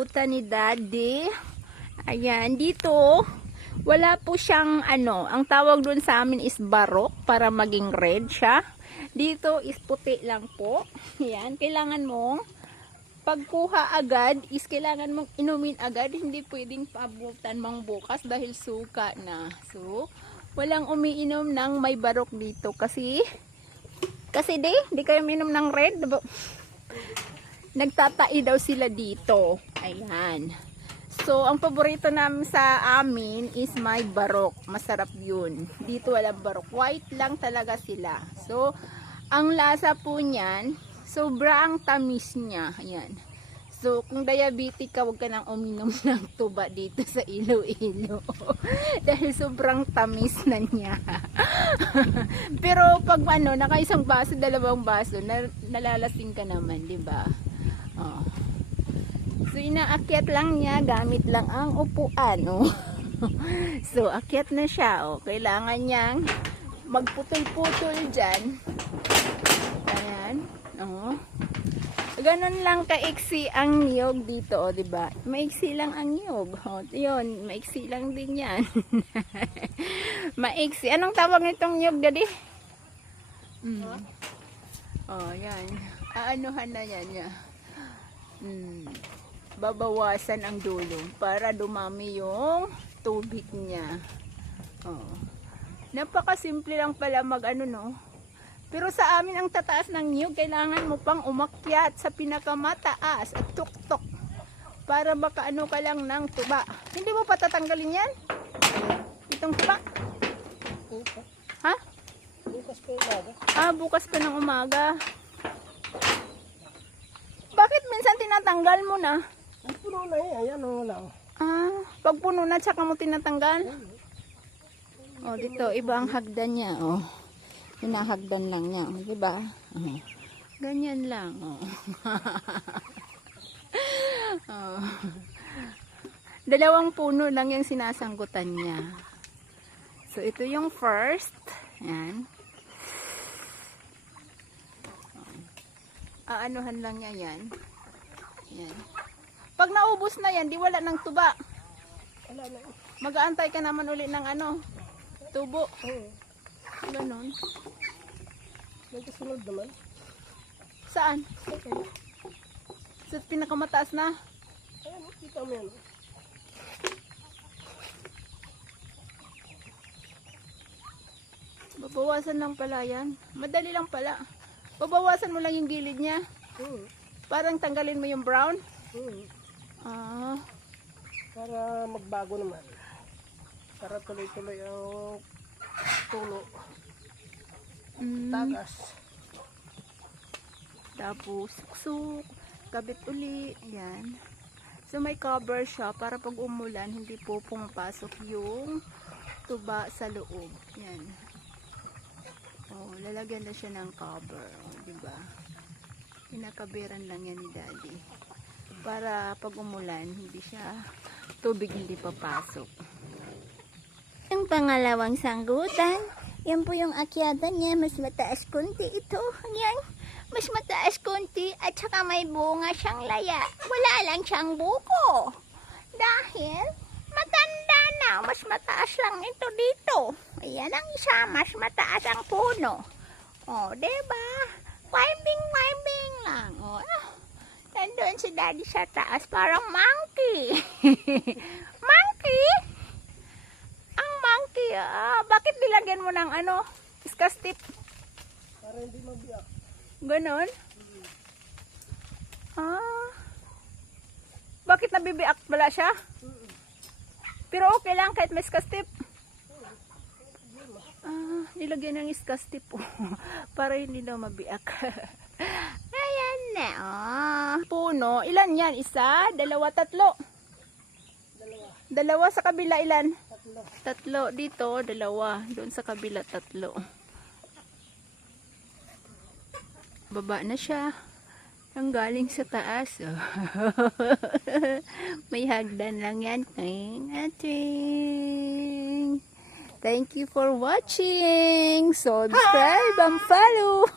pulutan ni Daddy. Ayan, dito, wala po siyang ang tawag doon sa amin is barok para maging red siya. Dito is puti lang po. Ayan, kailangan mong pagkuha agad is kailangan mong inumin agad. Hindi pwedeng paabutan mong bukas dahil suka na. So, walang umiinom ng may barok dito kasi di kayo minom ng red. Nagtatai daw sila dito. Ayan. So, ang paborito namin sa amin is may barok. Masarap yun. Dito walang barok. White lang talaga sila. So, ang lasa po niyan, sobrang tamis niya. Ayan. So, kung diabetic ka, huwag ka nang uminom ng tuba dito sa Iloilo. Dahil sobrang tamis na niya. Pero pag nakaisang baso, dalawang baso, nalalasing ka naman, di ba? Oh. So, inaakyat lang niya, gamit lang ang upuan. Oh. So, akyat na siya. Oh. Kailangan niyang magputol-putol dyan. Ayan. Oh. Ganon lang kaiksi ang niyog dito, oh, 'di ba? Maiksi lang ang niyog. Oh, 'yun, maiksi lang din 'yan. Maiksi. Anong tawag nitong niyog, Daddy? Oh, 'yan. Aanuhan na 'yan niya. Babawasan ang dulo para dumami yung tubig niya. Oh. Napakasimple lang pala no. Pero sa amin ang tataas ng niyog, kailangan mo pang umakyat sa pinakamataas at tuktok para makaano ka lang ng tuba. Hindi mo pa tatanggalin yan? Itong tuba? Ha? Bukas pa umaga. Bukas pa ng umaga. Bakit minsan tinatanggal mo na? Ang puno na ayan o lang. Pag puno na, tsaka mo tinatanggal? Oh, dito, iba ang hagdan niya, oh. Hinahagdan lang niya, diba? Ganyan lang. Dalawang puno lang yung sinasanggutan niya. So, ito yung first. Ayan. Aanuhan lang niya yan. Ayan. Pag naubos na yan, di wala ng tuba. Wala na. Mag-aantay ka naman ulit ng tubo. Ganon. May kasunod naman. Saan? Sa pinakamataas na? Ayan, kita mo yan. Babawasan lang pala yan. Madali lang pala. Babawasan mo lang yung gilid niya. Parang tanggalin mo yung brown. Para magbago naman. Para tuloy-tuloy ang tulo. Tagas. Tapos suksuk, kabit uli. Yan. So may cover siya para pag umulan hindi po pumapasok yung tuba sa loob. Yan. Oh, lalagyan na siya ng cover, oh, 'di ba? Pinakabiran lang yan ni Daddy. Para pag umulan hindi siya tubig hindi papasok. Yung pangalawang sanggutan, yan po yung akyatan niya, mas mataas konti ito. Yan, mas mataas konti at saka may bunga siyang laya. Wala lang siyang buko. Dahil matanda na, mas mataas lang ito dito. Ayan ang isa, mas mataas ang puno. O, diba? Climbing lang. O, nandun si Daddy sa taas, parang monkey. Monkey? Monkey, bakit nilagyan mo ng iskas tip? Para hindi mabiyak. Ganon? Bakit nabibiak pala siya? Pero okay lang kahit may iskas tip. Nilagyan ng iskas tip para hindi daw mabiak. Ayan na, puno, ilan yan? Isa, dalawa, tatlo. Dalawa sa kabila, ilan? Tatlo dito, dalawa. Doon sa kabila, tatlo. Baba na siya. Ang galing sa taas. May hagdan lang yan. Thank you for watching. Subscribe and follow.